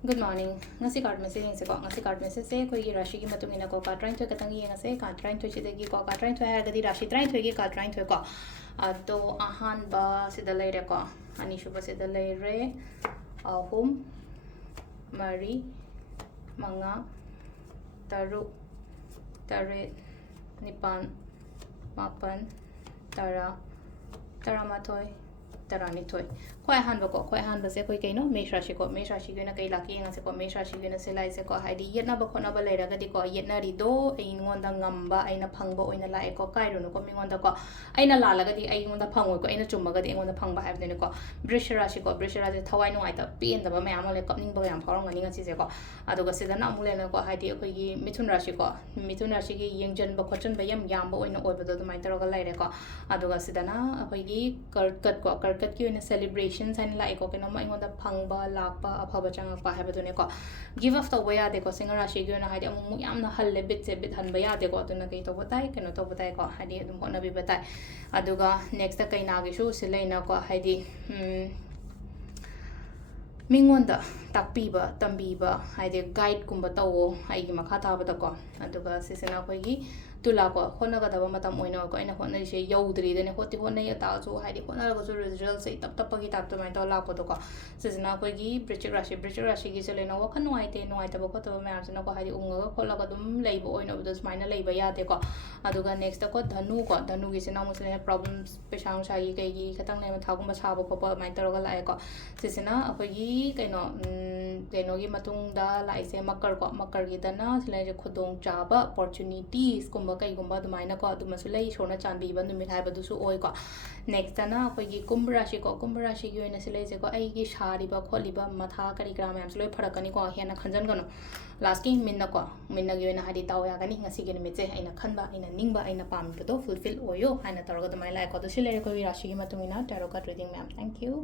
Good morning. Ngasi card messaging se ko ngasi card message se koi gi rashi gi matung ina ko ka train to katang yeng se ka train to chide gi ko ka train to ha gadi rashi train to gi ka train to ko to ahan ba se da le re ko ani shu ba se da le re ahum mari manga taru taret nipan mapan tara taramathoy taranithoi khoi han ba se koi kaino mesh rashi ko na kai laki nga se ko mesh rashi na se lai se ko haidi yetna ba khona ba leira ga di ko yetna ri do ai ngon da ngamba aina phangba oina lai ko kai ru no ko mi ngon da ko aina la la ga di ai ngon da phangoi ko aina chumma ga di ngon da phangba ha ne ko brish rashi thawai nungai ta pin da ba ma amole kapning ba yam phorong ngani nga si se ko adu ga se da na mule na ko haidi khoi gi mithun rashi gi yengjan ba khochen ba yam ba oina oi ba do mai tar ga lai re ko adu ga se da na khoi gi karkat ki oina celebrations and like ko keno ma ingon da phangba lakpa aphaba chang pa ha ba do ne ko give up to ya de ko singa rashi gi na haidi amu yam na halle bit han ba ya de ko to na kai to batai keno to batai ko haidi dum hona bi batai adu ga next ta kai na gi shu se leina ko haidi mingonda takpiba tambiba haide guide kumba tawo aigi makha taba da ko aduga sisena khoi gi tula ko khona ga daba matam oina ko ina khona se yaudri de ne khoti khona ya ta chu haide khona ga chu result se tap tap gi tap to mai to la ko to ko sisena khoi gi brichik rashi gi se lena wa khan nuai ta ba ko to ma amsena ko haide unga ga khola ga dum leiba oina bu dos maina leiba ya de ko aduga next ko dhanu gi se na musle problems pesang sa gi kai gi khatang ne ma thagum ba sa ba ko pa mai tar ga la ko sisena khoi gi kaino gi matung da lai se makar gi dana sile je khodong chaba opportunities kumba kai gumba dumaina ko du masulai shona chanbi ban du mithai ba du su oi ko next dana khoi gi kumbra shi gi oina sile je ko ai gi shari ba kholi ba matha kari gram yam sloi pharakani ko hena khanjan gano last ki minna gi oina hadi taw ya gani ngasi gi me che aina khanba aina ningba aina pam to fulfill oyo haina targa dumai lai ko du sile ko rashi gi matung ina tarot card reading ma'am thank you